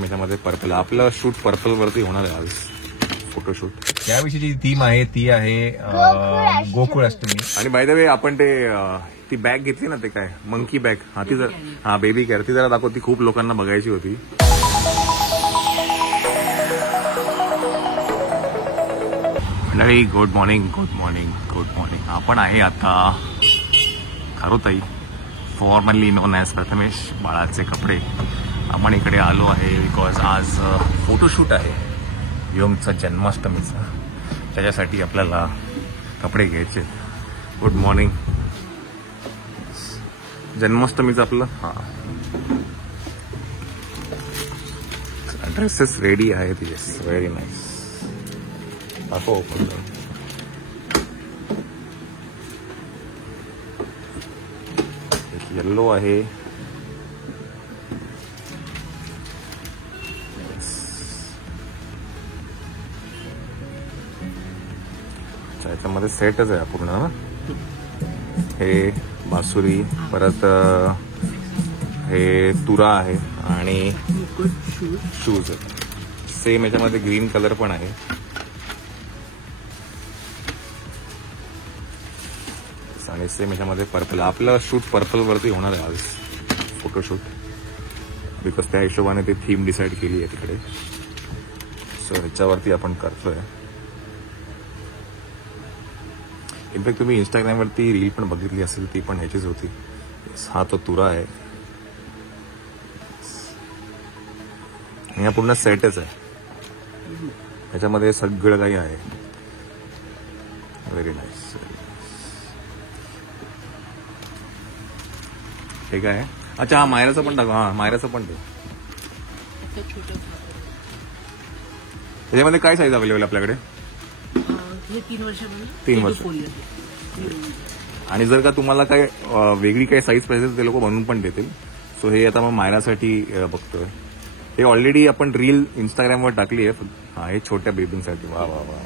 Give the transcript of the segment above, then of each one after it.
त्याच्यामध्ये पर्पल आपलं shoot purple वरती होणार आहे आज फोटोशूट. त्याविषयीची थीम आहे ती आहे गोकुळ अष्टमी. आणि बाय द वे आपण ते ती बॅग घेतली ना, ते काय मंकी बॅग, ती जर बेबी केअर, ती जरा दाखवती, खूप लोकांना बघायची होती. Good morning good morning good morning. आपण आहे आता खारोताई, फॉर्मली नोन ॲज प्रथमेश बाळाचे कपडे. आपण इकडे आलो आहे बिकॉज आज फोटोशूट आहे व्योमचा जन्माष्टमीचा. त्याच्यासाठी आपल्याला कपडे घ्यायचे. Good morning. जन्माष्टमीचं आपलं ड्रेसेस रेडी आहेत. Yes, very nice. दाखव ओपन. एक येल्लो आहे, याच्यामध्ये सेटच आहे पूर्ण. हे बासुरी, परत हे तुरा आहे आणि शूज सेम याच्यामध्ये ग्रीन कलर पण आहे. आणि सेम याच्यामध्ये पर्पल. आपलं शूट पर्पल वरती होणार आहे आज फोटोशूट, बिकॉज त्या हिशोबाने ते थीम डिसाईड केली आहे तिकडे. सो ह्याच्यावरती आपण करतोय. इनफॅक्ट तुम्ही इंस्टाग्रामवरती रील पण बघितली असेल, ती पण ह्याचीच होती. हा तो तुरा आहे. ह्या पूर्ण सेटच आहे, ह्याच्यामध्ये सगळं काही आहे. Very nice. हे काय आहे? अच्छा, हा मायराचं पण टाकू. हा मायराचं पण ते. त्याच्यामध्ये काय साईज अवेलेबल आपल्याकडे? 3 वर्ष. आणि जर का तुम्हाला काय वेगळी काही साईज पाहिजे ते लोक बनवून पण देतील. सो हे आता मग मायरासाठी बघतोय. हे ऑलरेडी आपण रील इंस्टाग्रामवर टाकली आहे. हा, हे छोट्या बेबींसाठी. वा वा वा,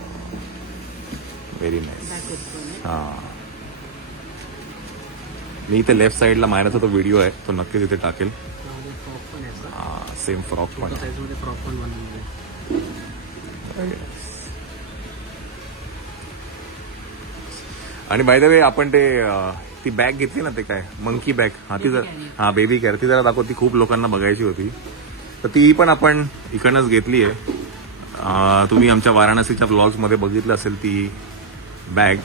व्हेरी नाईस. हा, मी इथे लेफ्ट साईडला मायराचा तो व्हिडिओ आहे, तो नक्कीच इथे टाकेल. सेम फ्रॉक पण. आणि बाय द वे आपण ते ती बॅग घेतली ना, ते काय मंकी बॅग, ती जर बेबी केअर, ती जरा दाखवती, खूप लोकांना बघायची होती. तर ती पण आपण इकडनंच घेतली आहे. तुम्ही आमच्या वाराणसीच्या ब्लॉग्समध्ये बघितलं असेल ती बॅग.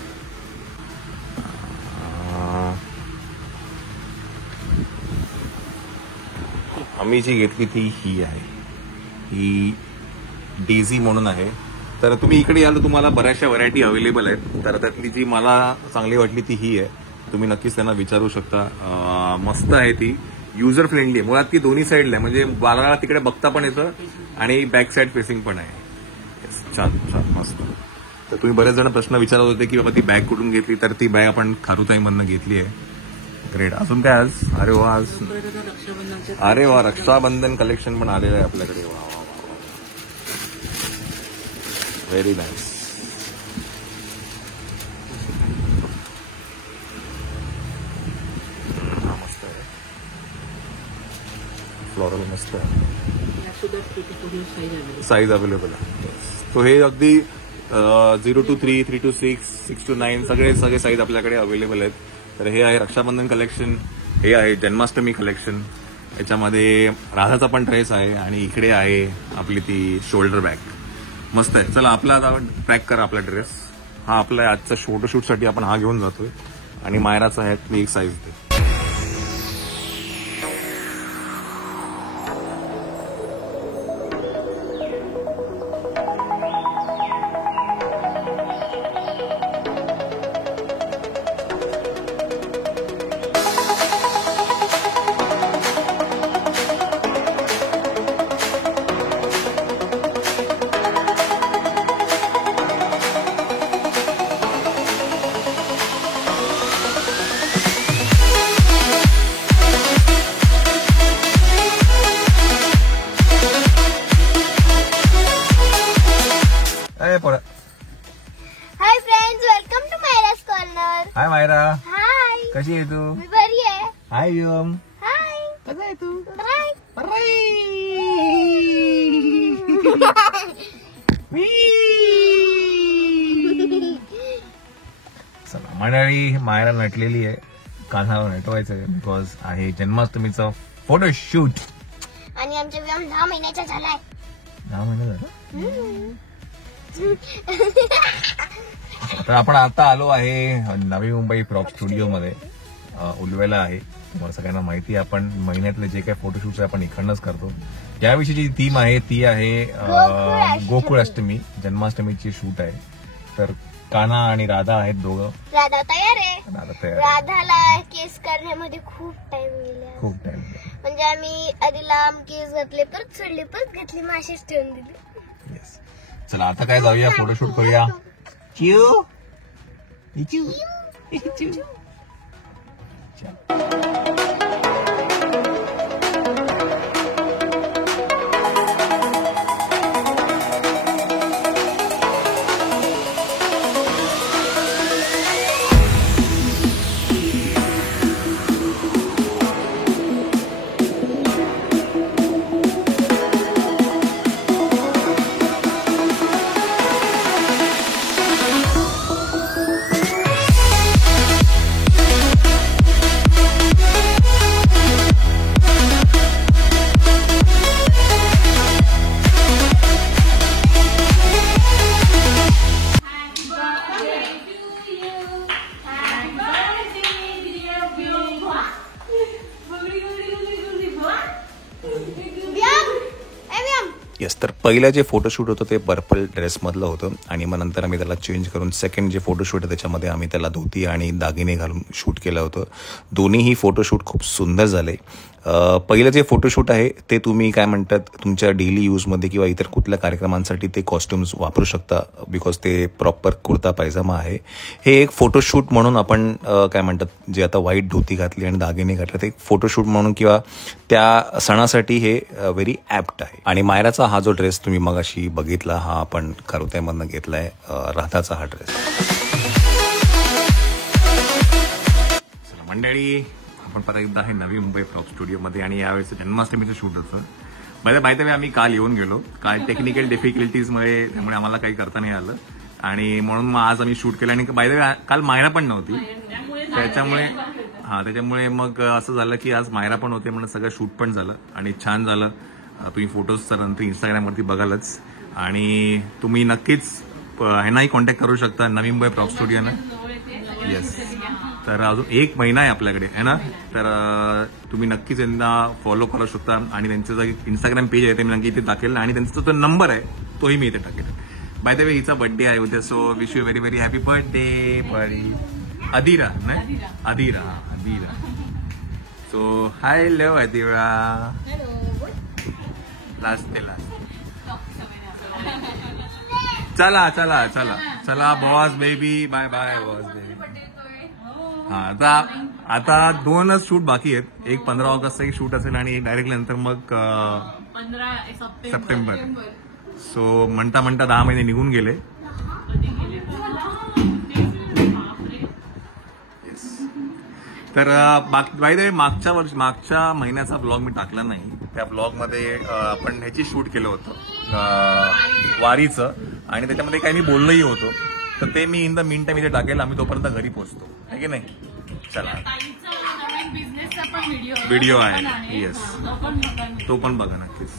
आम्ही जी घेतली ती ही आहे, ही डेझी म्हणून आहे. तर तुम्ही इकडे याल तर तुम्हाला बऱ्याचशा व्हरायटी अवेलेबल आहेत. तर त्यातली जी मला चांगली वाटली ती ही आहे. तुम्ही नक्कीच त्यांना विचारू शकता. मस्त आहे ती, युजर फ्रेंडली आहे. मुळात ती दोन्ही साईडला आहे, म्हणजे बाळाला तिकडे बघता पण येतं आणि बॅक साईड फेसिंग पण आहे. छान छान, मस्त. तर तुम्ही बरेच जण प्रश्न विचारत होते की बाबा ती बॅग कुठून घेतली. तर ती बॅग आपण खारुताईमधनं घेतली आहे. ग्रेट. अजून काय आज? अरे वा, आज अरे वा, रक्षाबंधन कलेक्शन पण आलेलं आहे आपल्याकडे. वा वा वा, व्हेरी नाईस. हा मस्त आहे, फ्लोरल मस्त आहे. साईज अवेलेबल आहे. सो हे अगदी 0 to 3, 3 to 6, 6 to 9 सगळे साईज आपल्याकडे अवेलेबल आहेत. तर हे आहे रक्षाबंधन कलेक्शन, हे आहे जन्माष्टमी कलेक्शन. याच्यामध्ये राधाचा पण ड्रेस आहे आणि इकडे आहे आपली ती शोल्डर बॅग. मस्त आहे. चला, आपला आता पॅक करा आपला ड्रेस. हा आपला आजचा फोटोशूटसाठी आपण हा घेऊन जातोय. आणि मायराचा आहे, ती एक साईज दे. Hi friends, welcome to Myra's corner. Hi Myra. Hi, कशी आहे तू? मी बरी आहे. हाय व्योम. हाय, कसं आहे तू? हाय. अरे चला मंडळी, मायरा नटलेली आहे, कान्हाला नटवायचं आहे बिकॉज आहे जन्माष्टमीचं फोटोशूट. आणि आमच्या व्यायाम 10 महिन्याचा झालाय. 10 महिने झालं. तर आपण आता आलो आहे नवी मुंबई प्रॉप स्टुडिओ मध्ये, उलवेला आहे. तुम्हाला सगळ्यांना माहिती आहे, आपण महिन्यातले जे काही फोटोशूट्स आपण इकडनंच करतो. याविषयी जी थीम आहे ती आहे गोकुळाष्टमी, जन्माष्टमीची शूट आहे. तर कान्हा आणि राधा आहेत दोघं. राधा तयार आहे. राधा तयार आहे. राधाला केस करण्यामध्ये खूप टाइम गेला. खूप टाइम. म्हणजे आम्ही आधी लांब केस घातले, परत सोडले, परत घातली, माशीच ठेवून दिली. येस. चला आता काय जाऊया, फोटोशूट करूया. चिऊ चिऊ चिऊ. येस. तर पहिलं जे फोटोशूट होतं ते पर्पल ड्रेसमधलं होतं आणि मग नंतर आम्ही त्याला चेंज करून सेकंड जे फोटोशूट आहे त्याच्यामध्ये आम्ही त्याला धोती आणि दागिने घालून शूट केलं होतं. दोन्हीही फोटोशूट खूप सुंदर झाले. पहिलं जे फोटोशूट आहे ते तुम्ही काय म्हणतात तुमच्या डेली यूजमध्ये किंवा इतर कुठल्या कार्यक्रमांसाठी ते कॉस्ट्युम्स वापरू शकता बिकॉज ते प्रॉपर कुर्ता पायजामा आहे. हे एक फोटोशूट म्हणून आपण काय म्हणतात जे आता व्हाईट धोती घातली आणि दागिने घातले, ते एक फोटोशूट म्हणून किंवा त्या सणासाठी हे व्हेरी ॲप्ट आहे. आणि मायराचा हा जो ड्रेस तुम्ही मगाशी बघितला, हा आपण करुत्यामधनं घेतलाय, राधाचा हा ड्रेस. मंडळी, आपण परत एकदा आहे नवी मुंबई प्रॉप स्टुडिओमध्ये आणि यावेळेस जन्माष्टमीचं शूट होतं. बाय द वे आम्ही काल येऊन गेलो, काल टेक्निकल डिफिकल्टीजमुळे त्यामुळे आम्हाला काही करता नाही आलं आणि म्हणून मग आज आम्ही शूट केलं. आणि बाय द वे काल मायरा पण नव्हती, त्याच्यामुळे मग असं झालं की आज मायरा पण होते म्हणून सगळं शूट पण झालं आणि छान झालं. तुम्ही फोटोज तर नंतर इंस्टाग्रामवरती बघालच आणि तुम्ही नक्कीच ह्यांनाही कॉन्टॅक्ट करू शकता, नवी मुंबई प्रॉप स्टुडिओनं. येस. तर अजून 1 महिना आहे आपल्याकडे है ना, तर तुम्ही नक्कीच त्यांना फॉलो करू शकता आणि त्यांचं जो इंस्टाग्राम पेज आहे ते मी नक्की इथे टाकेल आणि त्यांचा जो नंबर आहे तोही मी इथे टाकेल. बाय द वे हिचा बर्थडे आहे उद्या, so wish you very very happy birthday buddy. Adira नाही, Adira. So hello Adira. Last. चला चला चला चला boss baby, bye bye boss baby. आता 2च शूट बाकी आहेत. एक 15 ऑगस्टचा एक शूट असेल आणि डायरेक्टली नंतर मग 15 सप्टेंबर. सो म्हणता 10 महिने निघून गेले. तर बाय द वे मागच्या महिन्याचा ब्लॉग मी टाकला नाही. त्या ब्लॉगमध्ये आपण ह्याची शूट केलं होतं वारीचं आणि त्याच्यामध्ये काही मी बोललोही होतो, तर ते मी इन द मीन टाइम इथे टाकेल. आम्ही तोपर्यंत घरी पोहोचतो आहे की नाही. चला, व्हिडिओ आहे. येस, तो पण बघा नक्कीच.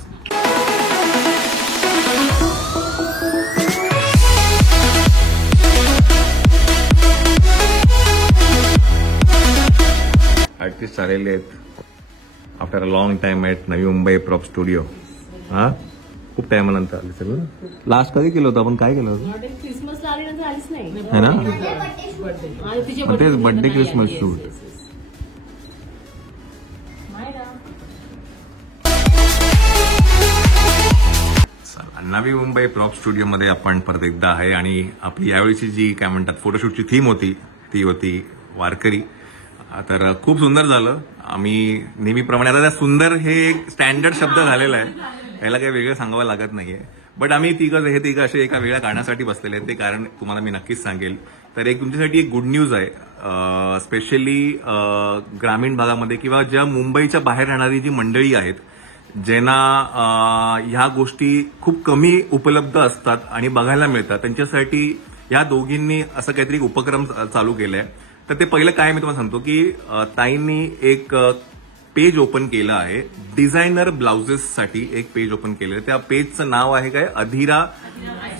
आर्टिस्ट आलेले आहेत after a long time at Navi Mumbai prop studio. हा, खूप टायमानंतर आले सगळं. लास्ट कधी केलं होतं आपण, काय केलं होतं क्रिसमसला आल्यानंतर आलीच नाही है ना. तेच birthday Christmas shoot. Navi Mumbai prop स्टुडिओमध्ये आपण परत एकदा आहे आणि आपली यावेळीची जी काय म्हणतात फोटोशूटची थीम होती ती होती वारकरी. तर खूप सुंदर झालं. आम्ही नेहमीप्रमाणे, आता सुंदर हे एक स्टँडर्ड शब्द झालेला आहे, याला काही वेगळं सांगावं लागत नाहीये. बट आम्ही तिघं असे एका वेगळ्या कारणासाठी बसलेले आहेत. ते कारण तुम्हाला मी नक्कीच सांगेल. तर एक तुमच्यासाठी एक गुड न्यूज आहे, स्पेशली ग्रामीण भागामध्ये किंवा ज्या मुंबईच्या बाहेर राहणारी जी मंडळी आहेत ज्यांना ह्या गोष्टी खूप कमी उपलब्ध असतात आणि बघायला मिळतात त्यांच्यासाठी या दोघींनी असं काहीतरी उपक्रम चालू केलाय. तर ते पहिलं काय मी तुम्हाला सांगतो की ताईंनी एक पेज ओपन केलं आहे. डिझायनर ब्लाउजेससाठी एक पेज ओपन केलं आहे. त्या पेजचं नाव आहे काय, अधीरा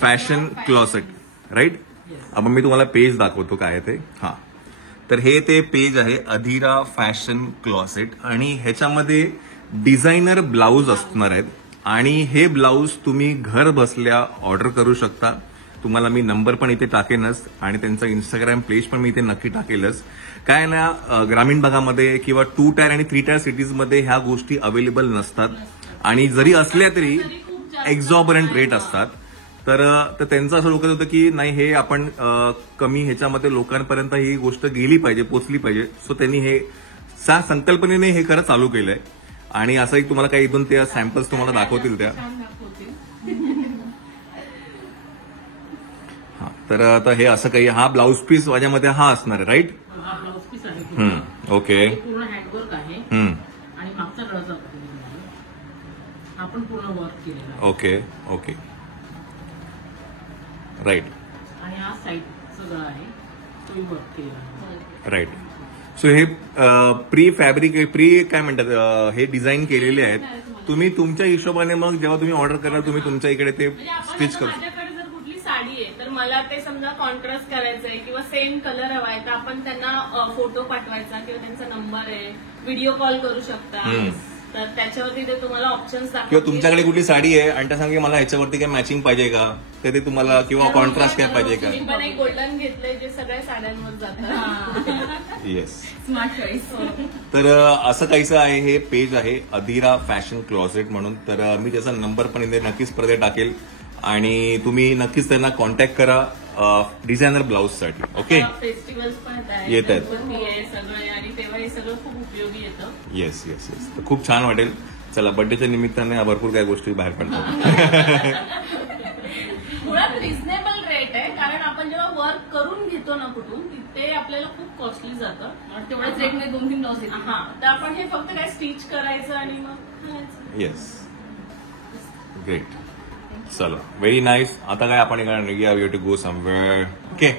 फॅशन क्लॉसेट, राईट. आपण मी तुम्हाला पेज दाखवतो काय आहे ते. हा, तर हे ते पेज आहे अधीरा फॅशन क्लॉसेट आणि ह्याच्यामध्ये डिझायनर ब्लाऊज असणार आहेत आणि हे ब्लाऊज तुम्ही घर बसल्या ऑर्डर करू शकता. तुम्हाला मी नंबर पण इथे टाकेनच आणि त्यांचा इंस्टाग्राम पेज पण मी इथे नक्की टाकेलच. काय ना, ग्रामीण भागामध्ये किंवा 2 टायर आणि 3 टायर सिटीजमध्ये ह्या गोष्टी अवेलेबल नसतात आणि जरी असल्या तरी एक्झॉबरंट रेट असतात. तर त्यांचं असं डोकं होतं की नाही, हे आपण कमी ह्याच्यामध्ये लोकांपर्यंत ही गोष्ट गेली पाहिजे, पोचली पाहिजे. सो त्यांनी हे संकल्पनेने हे खरं चालू केलंय आणि असं एक तुम्हाला काही 2 त्या सॅम्पल्स तुम्हाला दाखवतील त्या. हा, तर आता हे असं काही, हा ब्लाऊज पीस माझ्यामध्ये हा असणार आहे, राईट. हा ब्लाऊज पीस आहे. ओके. पूर्ण हँडवर्क आहे आणि मागचा गळा आपण पूर्ण वर्क केलेला आहे. Okay okay, right. आणि हा साईडचा गळा आहे तोही वर्क केलेला आहे. राईट. सो हे प्री काय म्हणतात, हे डिझाईन केलेले आहेत. तुम्ही तुमच्या हिशोबाने मग जेव्हा तुम्ही ऑर्डर कराल तुम्ही तुमच्या इकडे ते म्हणजे आपण स्टिच आता करू. माझ्याकडे जर कुठली साडी आहे तर मला ते समजा कॉन्ट्रास्ट करायचंय किंवा सेम कलर हवाय तर आपण त्यांना फोटो पाठवायचा किंवा त्यांचा नंबर आहे, व्हिडिओ कॉल करू शकता. तर त्याच्यावरती ते तुम्हाला ऑप्शन्स किंवा तुमच्याकडे कुठली साडी आहे आणि त्या सांगे मला ह्याच्यावरती काय मॅचिंग पाहिजे का, तर ते तुम्हाला, किंवा कॉन्ट्रास्ट काय पाहिजे का. मी पण एक गोल्डन घेतलंय जे सगळ्या साड्यांवर जातं. येस. Smart choice. तर असं काहीसं आहे, हे पेज आहे अधीरा फॅशन क्लॉसेट म्हणून. तर मी त्याचा नंबर पण इथे नक्कीच परत टाकेल आणि तुम्ही नक्कीच त्यांना कॉन्टॅक्ट करा डिझायनर ब्लाऊजसाठी. ओके. फेस्टिवल्स पण येत आहेत. गणपती आहे सगळे आणि तेव्हा हे सगळं खूप उपयोगी येतं. Yes yes yes. तर खूप छान वाटेल. चला, बर्थडेच्या निमित्ताने भरपूर काही गोष्टी बाहेर पडतात. मुळात रिझनेबल रेट आहे कारण आपण जेव्हा वर्क करून घेतो ना कुठून ते आपल्याला खूप कॉस्टली जातं. तेवढ्याच रेटमध्ये 2-3 ब्लाऊज येतात. हा, तर आपण हे फक्त काय स्टिच करायचं आणि मग घालायचं. Yes, great. चला, व्हेरी नाईस. आता काय आपण निघूया, we have to go somewhere. Okay.